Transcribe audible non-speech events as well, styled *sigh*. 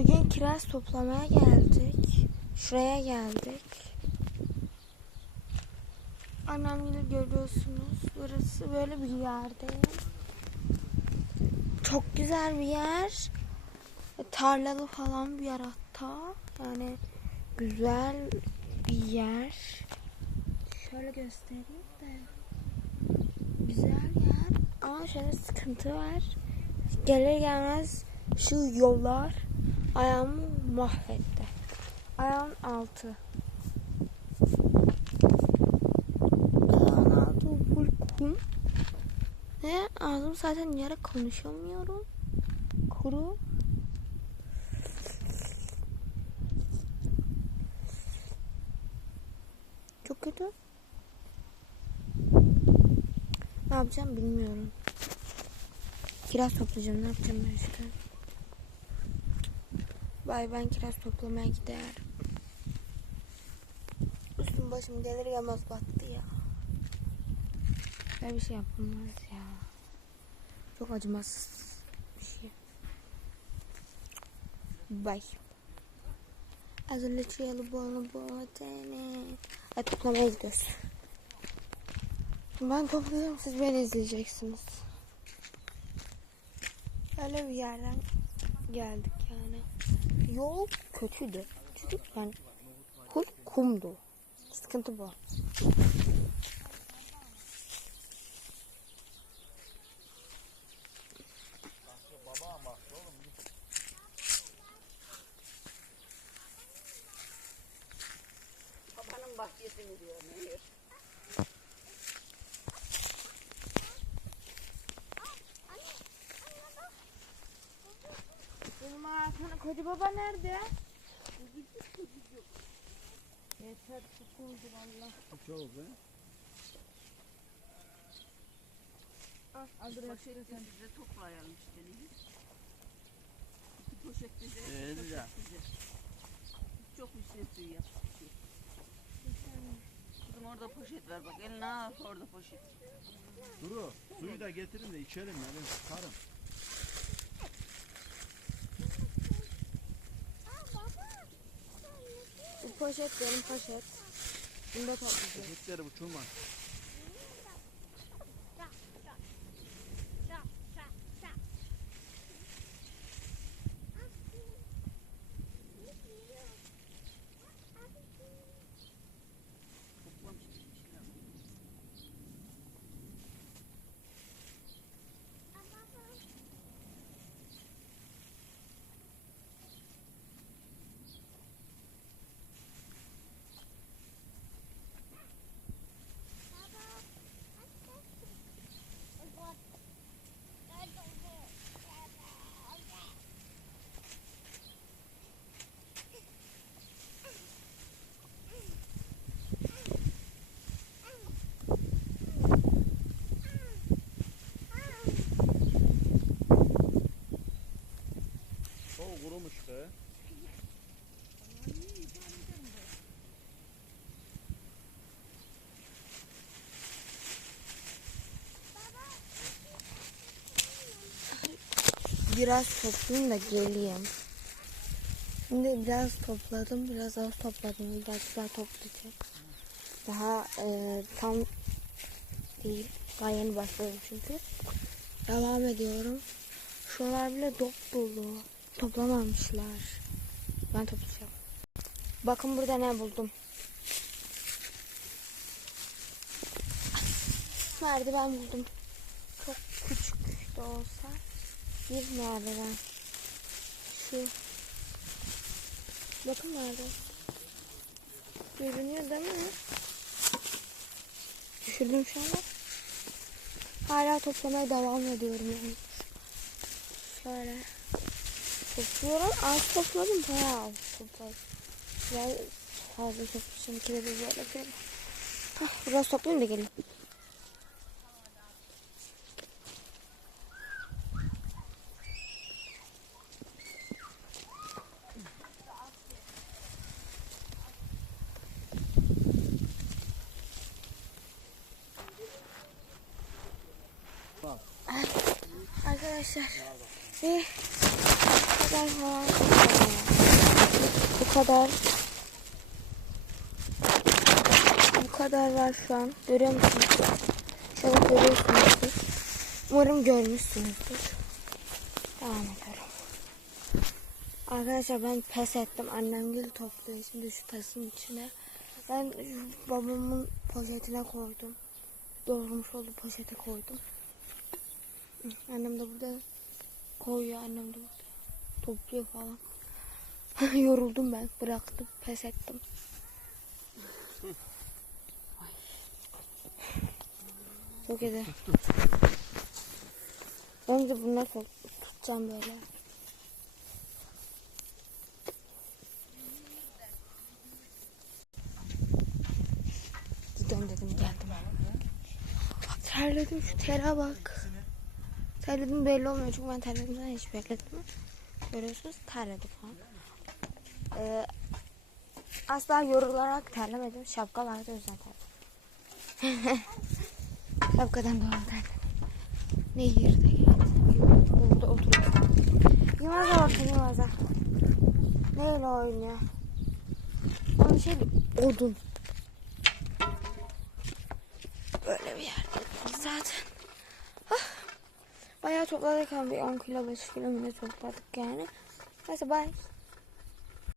Bugün kiraz toplamaya geldik. Şuraya geldik. Annemle görüyorsunuz. Burası böyle bir yerde. Çok güzel bir yer. Tarlalı falan bir yer hatta. Yani güzel bir yer. Şöyle göstereyim de. Güzel yer. Ama şöyle sıkıntı var. Gelir gelmez şu yollar ayağımı mahvetti. Ayağın altı. Ayağın altı full kum. Ve ağzım zaten yere konuşamıyorum. Kuru. Çok kötü. Ne yapacağım bilmiyorum. Kiraz toplayacağım. Ne yapacağım başka? Bay ben kiraz toplamaya gider. Üstüm başım gelir gelmez battı ya. Böyle bir şey yapılmaz ya. Çok acımasız bir şey. Bay. Az önce çiyalı bolu tene. Hadi toplamaya gidiyoruz. Ben toplayacağım siz beni izleyeceksiniz. Öyle bir yerden geldik yani. Yol kötüydü. Çünkü yani full kumdu. Sıkıntı bu. Babanın bahçesini diyor Benim hayatımda koca baba nerede? Yeter sıkıldı valla. Çok be. Al Poşet bize toplayalım işte Nehir. İki poşet bize, Ee, poşet güzel. bize. Çok bir şey suyu yap. Kızım orada poşet var bak eline al orada poşet. Duru suyu da getirin de içelim ya ben sıkarım. Bu poşet benim poşet. Bunu da toplayacağız. Poşetleri uçurma. Kurumuş be. Biraz toplayayım da geleyim. Şimdi biraz topladım, biraz az topladım. Biraz daha toplayacağım. Daha e, tam değil. Daha yeni başladım çünkü. Devam ediyorum. Şuralar bile dop dolu. Toplamamışlar. Ben toplayacağım. Bakın burada ne buldum. Merdiven buldum. Çok küçük de olsa bir merdiven. Şu. Bakın nerede? Görünüyor değil mi? Düşürdüm şu anda. Hala toplamaya devam ediyorum yani. Şöyle. Topluyorum. Az topladım. Bayağı az topladım. Biraz fazla toplamışım. İkide bir böyle yapıyorum. Hah, biraz toplayayım da gelin. Arkadaşlar bir Bu kadar. Bu kadar var şu an. Görüyor musunuz? İnşallah görüyorsunuzdur. Umarım görmüşsünüzdür. Devam ediyorum. Arkadaşlar ben pes ettim. Annem gibi topluyor şimdi şu tasın içine. Ben babamın poşetine koydum. Doğramış olduğu poşete koydum. Annem de burada koyuyor. Annem de burada topluyor falan. *laughs* Yoruldum ben. Bıraktım. Pes ettim. Çok iyi. Önce bunları tut- tutacağım böyle. Gidiyorum dedim geldim. Bak terledim şu tere bak. Terledim belli olmuyor çünkü ben terlediğimden hiç bekletmem. Görüyorsunuz terledim falan. Ee, asla yorularak terlemedim. Şapka vardı o yüzden terledim. *laughs* Şapkadan dolayı terledim. Nehirde geldi. Burada oturuyorum. Yılmaz'a bakın Yılmaz'a. Neyle oynuyor? Onun şey odun. Böyle bir yer zaten. Bayağı topladık ama bir 10 kilo 5 kilo bile topladık yani. Neyse bye.